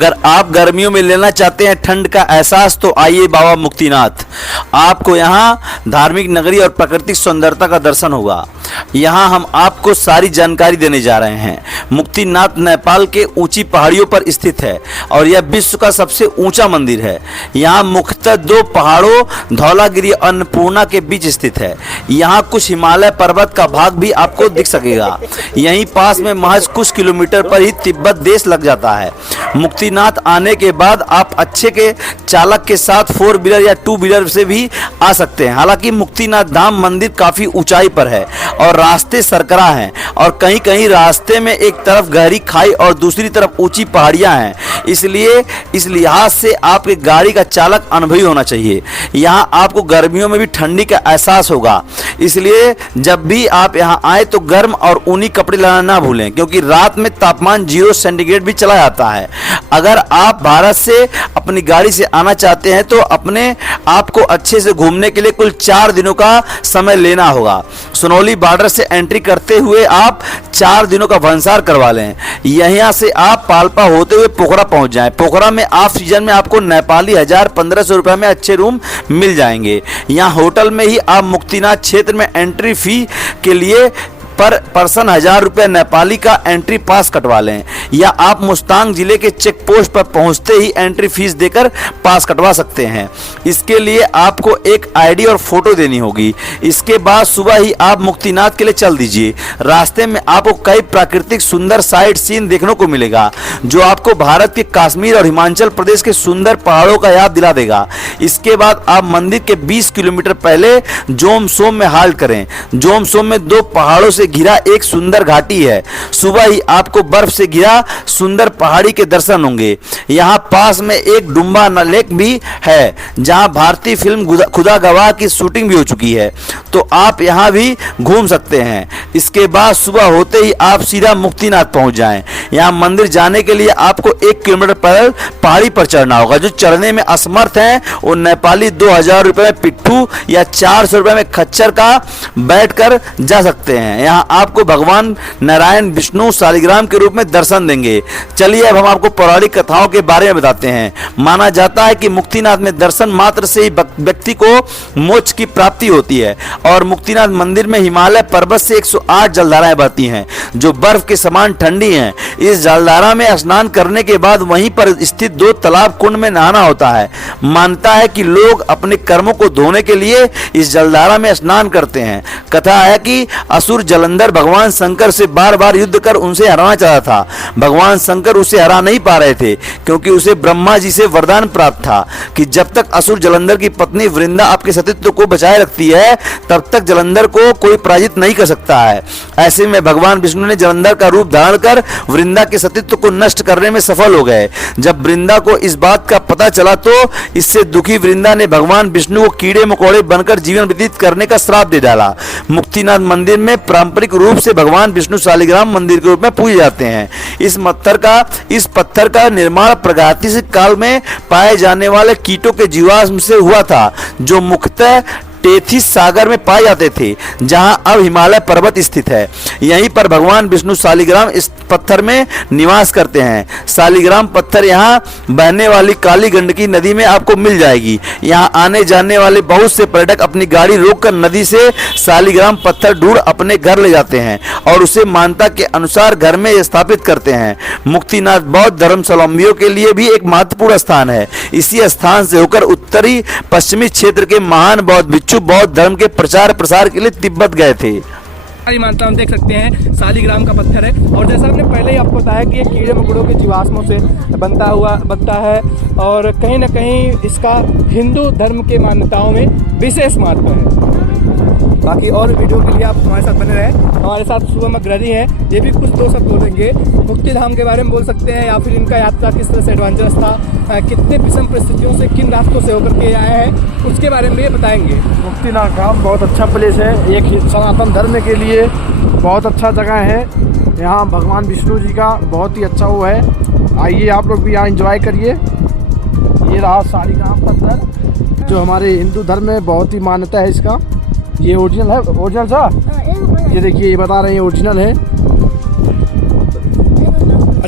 अगर आप गर्मियों में लेना चाहते हैं ठंड का एहसास तो आइए बाबा मुक्तिनाथ। आपको यहाँ धार्मिक नगरी और प्राकृतिक सुंदरता का दर्शन होगा। यहाँ हम आपको सारी जानकारी देने जा रहे हैं। मुक्तिनाथ नेपाल के ऊंची पहाड़ियों पर स्थित है और यह विश्व का सबसे ऊंचा मंदिर है। यहाँ मुख्यतः दो पहाड़ों धौलागिरी और अन्नपूर्णा के बीच स्थित है। यहाँ कुछ हिमालय पर्वत का भाग भी आपको दिख सकेगा। यहीं पास में महज कुछ किलोमीटर पर ही तिब्बत देश लग जाता है। मुक्तिनाथ आने के बाद आप अच्छे के चालक के साथ 4 व्हीलर या 2 व्हीलर से भी आ सकते हैं। हालांकि मुक्तिनाथ धाम मंदिर काफी ऊंचाई पर है और रास्ते सरकरा हैं और कहीं कहीं रास्ते में एक तरफ गहरी खाई और दूसरी तरफ ऊंची पहाड़ियां हैं। इसलिए इस लिहाज से आपके गाड़ी का चालक अनुभवी होना चाहिए। यहाँ आपको गर्मियों में भी ठंडी का एहसास होगा। इसलिए जब भी आप यहाँ आए तो गर्म और ऊनी कपड़े लाना ना भूलें, क्योंकि रात में तापमान 0 सेंटीग्रेड भी चला जाता है। अगर आप भारत से अपनी गाड़ी से आना चाहते हैं तो अपने आप को अच्छे से घूमने के लिए कुल 4 दिनों का समय लेना होगा। सुनौली बॉर्डर से एंट्री करते हुए आप 4 दिनों का भंसार करवा लें। यहाँ से आप पाल्पा होते हुए पोखरा पहुंच जाएं। पोखरा में ऑफ सीजन में आपको नेपाली 1500 रुपए में अच्छे रूम मिल जाएंगे। यहाँ होटल में ही आप मुक्तिनाथ क्षेत्र में एंट्री फी के लिए पर पर्सन 1000 रुपये नेपाली का एंट्री पास कटवा लें, या आप मुस्तांग जिले के चेक पोस्ट पर पहुंचते ही एंट्री फीस देकर पास कटवा सकते हैं। इसके लिए आपको एक आईडी और फोटो देनी होगी। इसके बाद सुबह ही आप मुक्तिनाथ के लिए चल दीजिए। रास्ते में आपको कई प्राकृतिक सुंदर साइट सीन देखने को मिलेगा जो आपको भारत के कश्मीर और हिमाचल प्रदेश के सुंदर पहाड़ों का याद दिला देगा। इसके बाद आप मंदिर के 20 किलोमीटर पहले जोम सोम में हाल्ट करें। जोम सोम में 2 पहाड़ों से घिरा एक सुंदर घाटी है। सुबह ही आपको बर्फ से घिरा सुंदर पहाड़ी के दर्शन होंगे। यहाँ पास में एक डुम्बा लेक भी है जहाँ भारतीय फिल्म खुदा गवाह की शूटिंग भी हो चुकी है, तो आप यहाँ भी घूम सकते हैं। इसके बाद सुबह होते ही आप सीधा मुक्तिनाथ पहुंच जाएं। यहाँ मंदिर जाने के लिए आपको 1 किलोमीटर पैदल पहाड़ी पर चढ़ना होगा। जो चढ़ने में असमर्थ हैं वो नेपाली 2000 रुपए में पिट्ठू या 400 रुपए में खच्चर का बैठकर जा सकते हैं। यहाँ आपको भगवान नारायण विष्णु शालिग्राम के रूप में दर्शन देंगे। चलिए अब हम आपको पौराणिक कथाओं के बारे में बताते हैं। माना जाता है कि मुक्तिनाथ में दर्शन मात्र से ही व्यक्ति को मोक्ष की प्राप्ति होती है और मुक्तिनाथ मंदिर में हिमालय पर्वत से 108 जलधाराएं बहती हैं जो बर्फ के समान ठंडी हैं। इस जलधारा में स्नान करने के बाद वहीं पर स्थित 2 तालाब कुंड में नहाना होता है। मानता है कि लोग अपने कर्मों को धोने के लिए इस जलधारा में स्नान करते हैं। कथा है कि असुर जलंधर भगवान शंकर से बार बार युद्ध कर उनसे हराना चाहता था। भगवान शंकर उसे हरा नहीं पा रहे थे क्योंकि उसे ब्रह्मा जी से वरदान प्राप्त था कि जब तक असुर जलंधर की पत्नी वृंदा आपके सतीत्व को बचाए रखती है तब तक जलंधर को कोई पराजित नहीं कर सकता है। ऐसे में भगवान विष्णु ने जलंधर का रूप धारण कर वृंदा के सतीत्व को नष्ट करने में सफल हो गए। जब वृंदा को इस बात का पता चला तो इससे दुखी वृंदा ने भगवान विष्णु को कीड़े मकोड़े बनकर जीवन व्यतीत करने का श्राप दे डाला। मुक्तिनाथ मंदिर में पारंपरिक रूप से भगवान विष्णु शालिग्राम मंदिर के रूप में पूजे जाते हैं। इस पत्थर का निर्माण प्रागैतिहासिक काल में पाए जाने वाले कीटों के जीवाश्म से हुआ था जो मुख्यतः टेथिस सागर में पाए जाते थे जहां अब हिमालय पर्वत स्थित है। यहीं पर भगवान विष्णु शालिग्राम इस पत्थर में निवास करते हैं। शालिग्राम पत्थर यहां बहने वाली काली गंडकी नदी में आपको मिल जाएगी। यहां आने जाने वाले बहुत से पर्यटक अपनी गाड़ी रोककर नदी से शालिग्राम पत्थर ढूंढ अपने घर ले जाते हैं और उसे मान्यता के अनुसार घर में स्थापित करते हैं। मुक्तिनाथ बौद्ध धर्मावलंबियों के लिए भी एक महत्वपूर्ण स्थान है। इसी स्थान से होकर उत्तरी पश्चिमी क्षेत्र के महान बौद्ध बौद्ध धर्म के प्रचार प्रसार के लिए तिब्बत गए थे। सारी मान्यता हम देख सकते हैं शालिग्राम का पत्थर है और जैसा हमने पहले ही आपको बताया कि ये कीड़े मकोड़ों के जीवाश्मों से बनता है और कहीं ना कहीं इसका हिंदू धर्म के मान्यताओं में विशेष महत्व है। बाकी और वीडियो के लिए आप हमारे साथ बने रहें। हमारे साथ शुभम अग्रणी है, ये भी कुछ 2 शब्द बोलेंगे। मुक्ति धाम के बारे में बोल सकते हैं या फिर इनका यात्रा किस तरह से एडवेंचरस था, कितने विषम परिस्थितियों से किन रास्तों से होकर के आए हैं उसके बारे में ये बताएंगे। मुक्तिनाथ धाम बहुत अच्छा प्लेस है, एक सनातन धर्म के लिए बहुत अच्छा जगह है। यहाँ भगवान विष्णु जी का बहुत ही अच्छा वो है। आइए आप लोग भी यहाँ एंजॉय करिए। ये रहा शालिग्राम पत्थर जो हमारे हिंदू धर्म में बहुत ही मान्यता है इसका। ये ओरिजिनल है, ओरिजिनल सा ये देखिए, ये बता रहे हैं ओरिजिनल है।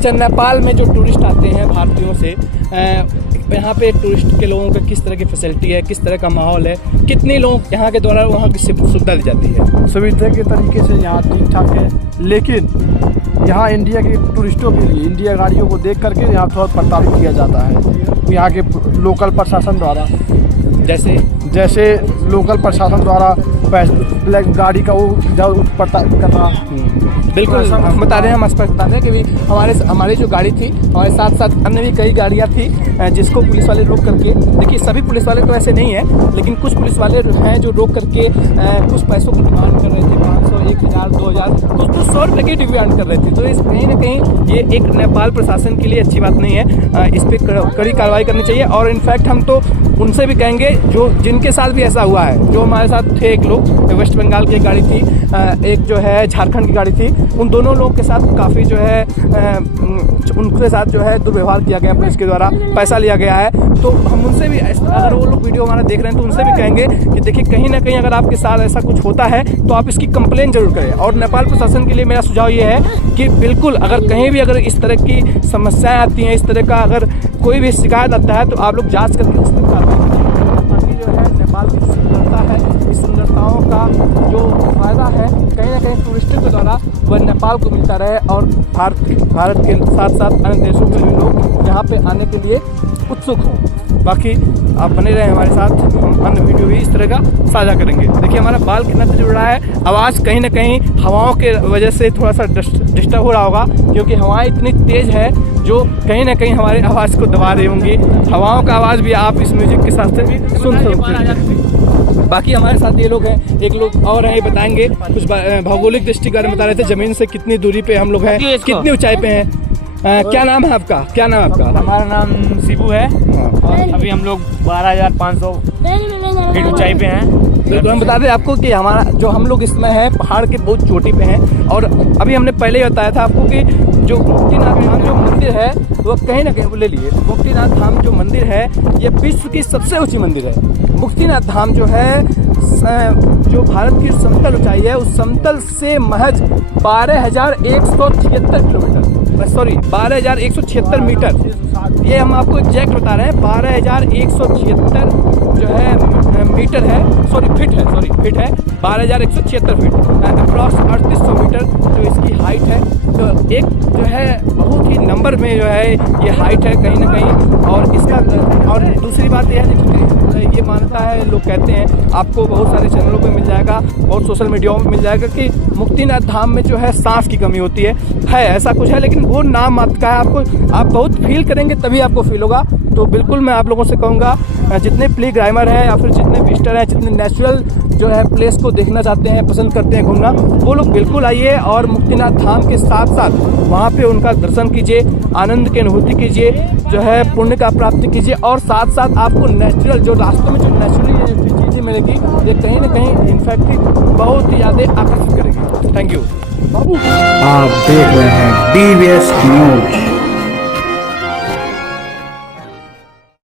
अच्छा, नेपाल में जो टूरिस्ट आते हैं भारतीयों से, यहाँ पे टूरिस्ट के लोगों का किस तरह की फैसिलिटी है, किस तरह का माहौल है, कितने लोग यहाँ के द्वारा वहाँ की सुविधा दी जाती है? सुविधा के तरीके से यहाँ ठीक ठाक है, लेकिन यहाँ इंडिया के टूरिस्टों के लिए इंडिया गाड़ियों को देख करके यहाँ थोड़ा प्रताड़ित किया जाता है यहाँ के लोकल प्रशासन द्वारा। जैसे लोकल प्रशासन द्वारा गाड़ी का वो करना। बिल्कुल, हम बता रहे हैं, हम स्पष्ट बता रहे हैं कि भी हमारी जो गाड़ी थी, हमारे साथ साथ अन्य भी कई गाड़ियाँ थी जिसको पुलिस वाले रोक करके, देखिए सभी पुलिस वाले तो ऐसे नहीं है, लेकिन कुछ पुलिस वाले हैं जो रोक करके कुछ पैसों की डिमांड कर रहे थे, 500, 1000, 2000, कुछ तो 100 रुपये की डिमांड कर रहे थे। तो इस कहीं ना कहीं ये एक नेपाल प्रशासन के लिए अच्छी बात नहीं है, इस पर कड़ी कार्रवाई करनी चाहिए। और इनफैक्ट हम तो उनसे भी कहेंगे जो जिनके साथ भी ऐसा हुआ है, जो हमारे साथ थे एक लोग, वेस्ट बंगाल की एक गाड़ी थी, एक जो है झारखंड की गाड़ी थी, उन दोनों लोगों के साथ काफ़ी जो है उनके साथ जो है दुर्व्यवहार किया गया पुलिस के द्वारा, पैसा लिया गया है। तो हम उनसे भी, अगर वो लोग वीडियो हमारा देख रहे हैं तो उनसे भी कहेंगे कि देखिए कहीं ना कहीं अगर आपके साथ ऐसा कुछ होता है तो आप इसकी कंप्लेन जरूर करें। और नेपाल प्रशासन के लिए मेरा सुझाव ये है कि बिल्कुल अगर कहीं भी अगर इस तरह की समस्याएं आती हैं, इस तरह का अगर कोई भी शिकायत आता है तो आप लोग जाँच करके उस पर कार्रवाई करें, ताकि जो है नेपाल की सुंदरता है, इस सुंदरताओं का जो फ़ायदा है कहीं ना कहीं टूरिस्टों के द्वारा वह नेपाल को मिलता रहे, और भारत के साथ साथ अन्य देशों के भी लोग यहाँ पे आने के लिए उत्सुक हों। बाकी आप बने रहें हमारे साथ, हम अन्य वीडियो भी इस तरह का साझा करेंगे। देखिए हमारा बाल कितना तेज उड़ रहा है, आवाज़ कहीं ना कहीं हवाओं के वजह से थोड़ा सा डिस्टर्ब हो रहा होगा, क्योंकि हवाएं इतनी तेज़ है जो कहीं ना कहीं हमारे आवाज़ को दबा रही होंगी। हवाओं का आवाज़ भी आप इस म्यूजिक के साथ से भी सुन सकते हैं। बाकी हमारे साथ ये लोग हैं, एक लोग और हैं, बताएंगे कुछ भौगोलिक दृष्टि के बारे में बता रहे थे, ज़मीन से कितनी दूरी पे हम लोग हैं, कितनी ऊंचाई पे हैं। क्या नाम है आपका? क्या नाम है आपका? हमारा नाम शिबू है और अभी हम लोग 12,500 फीट ऊंचाई पे हैं। बिल्कुल, हम बता दें आपको कि हमारा जो हम लोग इसमें हैं पहाड़ के बहुत चोटी पे हैं, और अभी हमने पहले ही बताया था आपको कि जो मुक्तिनाथ धाम जो मंदिर है वो कहीं ना कहीं ले लिए, मुक्तिनाथ धाम जो मंदिर है ये विश्व की सबसे ऊंची मंदिर है। मुक्तिनाथ धाम जो है जो भारत की समतल ऊंचाई है, उस समतल से महज 12,176 किलोमीटर, सॉरी 12,176 मीटर, ये हम आपको एग्जैक्ट बता रहे हैं, 12,176 जो है मीटर है, सॉरी फिट है, 12,176 फीट, अप्रॉक्स 3800 मीटर जो इसकी हाइट है। तो एक जो है बहुत ही नंबर में जो है ये हाइट है कहीं ना कहीं। और इसका और दूसरी बात यह है देखिए, ये मानता है, लोग कहते हैं, आपको बहुत सारे चैनलों पे मिल जाएगा, बहुत सोशल मीडिया में मिल जाएगा कि मुक्तिनाथ धाम में जो है सांस की कमी होती है ऐसा कुछ है, लेकिन वो नाम मात्र का है। आपको आप बहुत फील करेंगे तभी आपको फील होगा। तो बिल्कुल मैं आप लोगों से कहूँगा, जितने पिलग्राइमर हैं या फिर जितने विजिटर हैं, जितने नेचुरल जो है प्लेस को देखना चाहते हैं, पसंद करते हैं घूमना, वो लोग बिल्कुल आइए और मुक्तिनाथ धाम के साथ साथ वहाँ पे उनका दर्शन कीजिए, आनंद की अनुभूति कीजिए, जो है पुण्य का प्राप्ति कीजिए, और साथ साथ आपको नेचुरल जो रास्तों में जो नेचुरली चीज़ें मिलेगी, ये कहीं ना कहीं इनफैक्ट बहुत ही ज़्यादा आकर्षित करेगी। Thank you. आप देख रहे हैं DVS न्यूज।